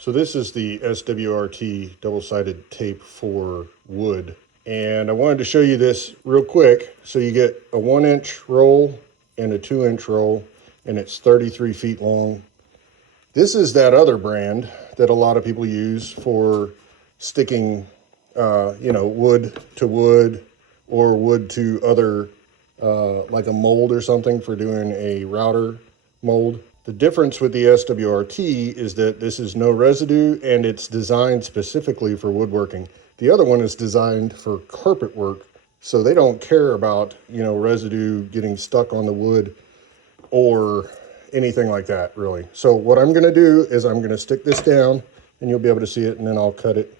So this is the SWRT double-sided tape for wood. And I wanted to show you this real quick. So you get a 1-inch roll and a 2-inch roll, and it's 33 feet long. This is that other brand that a lot of people use for sticking, wood to wood or wood to other, like a mold or something for doing a router mold. The difference with the SWRT is that this is no residue and it's designed specifically for woodworking. The other one is designed for carpet work, so they don't care about, residue getting stuck on the wood or anything like that, really. So what I'm going to do is I'm going to stick this down and you'll be able to see it, and then I'll cut it.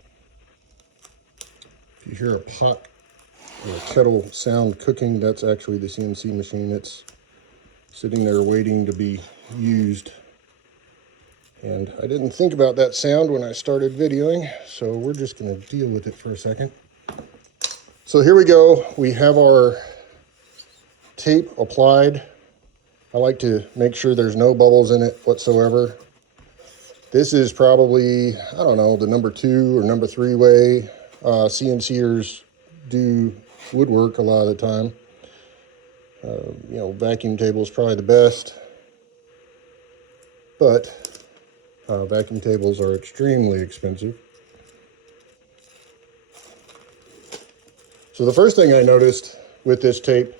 If you hear a pot or a kettle sound cooking, that's actually the CNC machine. It's sitting there waiting to be used. And I didn't think about that sound when I started videoing, so we're just going to deal with it for a second. So here we go. We have our tape applied. I like to make sure there's no bubbles in it whatsoever. This is probably, I don't know, the number 2 or number 3 way CNCers do woodwork a lot of the time. Vacuum table is probably the best, but vacuum tables are extremely expensive. So the first thing I noticed with this tape,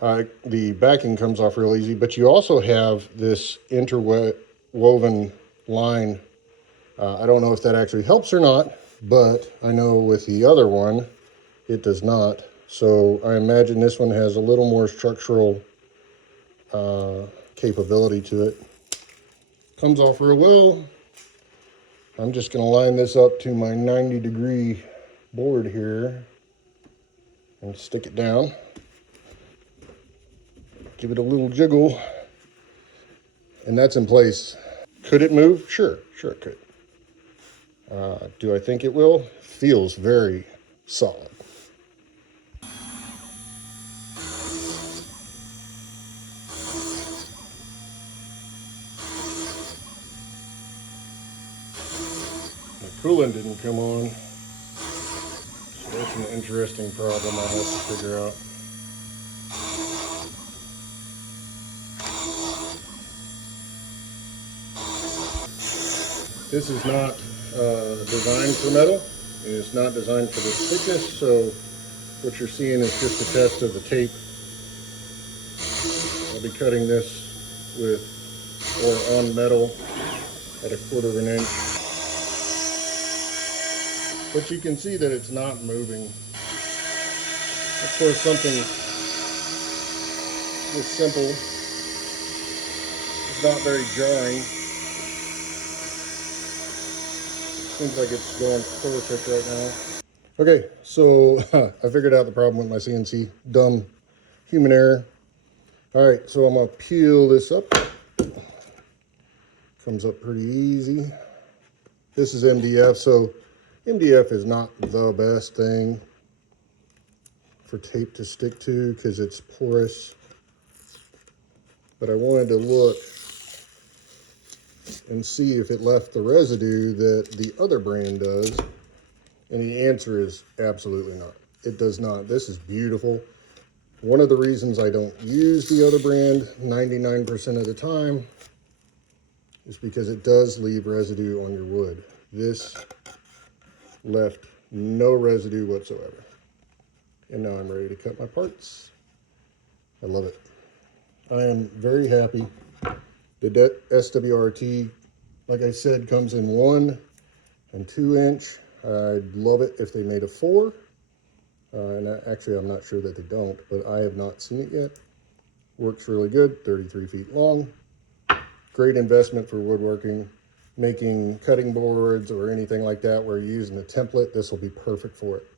the backing comes off real easy, but you also have this interwoven line. I don't know if that actually helps or not, but I know with the other one, it does not. So I imagine this one has a little more structural capability to it. Comes off real well. I'm just going to line this up to my 90-degree board here and stick it down. Give it a little jiggle, and that's in place. Could it move? Sure it could. Do I think it will? Feels very solid. The coolant didn't come on, so that's an interesting problem I'll have to figure out. This is not designed for metal. It is not designed for this thickness, so what you're seeing is just a test of the tape. I'll be cutting this with or on metal at 1/4 inch. But you can see that it's not moving. Of course, something this simple is not very jarring. Seems like it's going perfect right now. Okay, so I figured out the problem with my CNC. Dumb human error. All right, so I'm gonna peel this up. Comes up pretty easy. This is MDF, so MDF is not the best thing for tape to stick to because it's porous. But I wanted to look and see if it left the residue that the other brand does. And the answer is absolutely not. It does not. This is beautiful. One of the reasons I don't use the other brand 99% of the time is because it does leave residue on your wood. This left no residue whatsoever. And now I'm ready to cut my parts. I love it. I am very happy. The SWRT, like I said, comes in 1 and 2 inch. I'd love it if they made a 4. Actually, I'm not sure that they don't, but I have not seen it yet. Works really good, 33 feet long. Great investment for woodworking. Making cutting boards or anything like that where you're using a template, this will be perfect for it.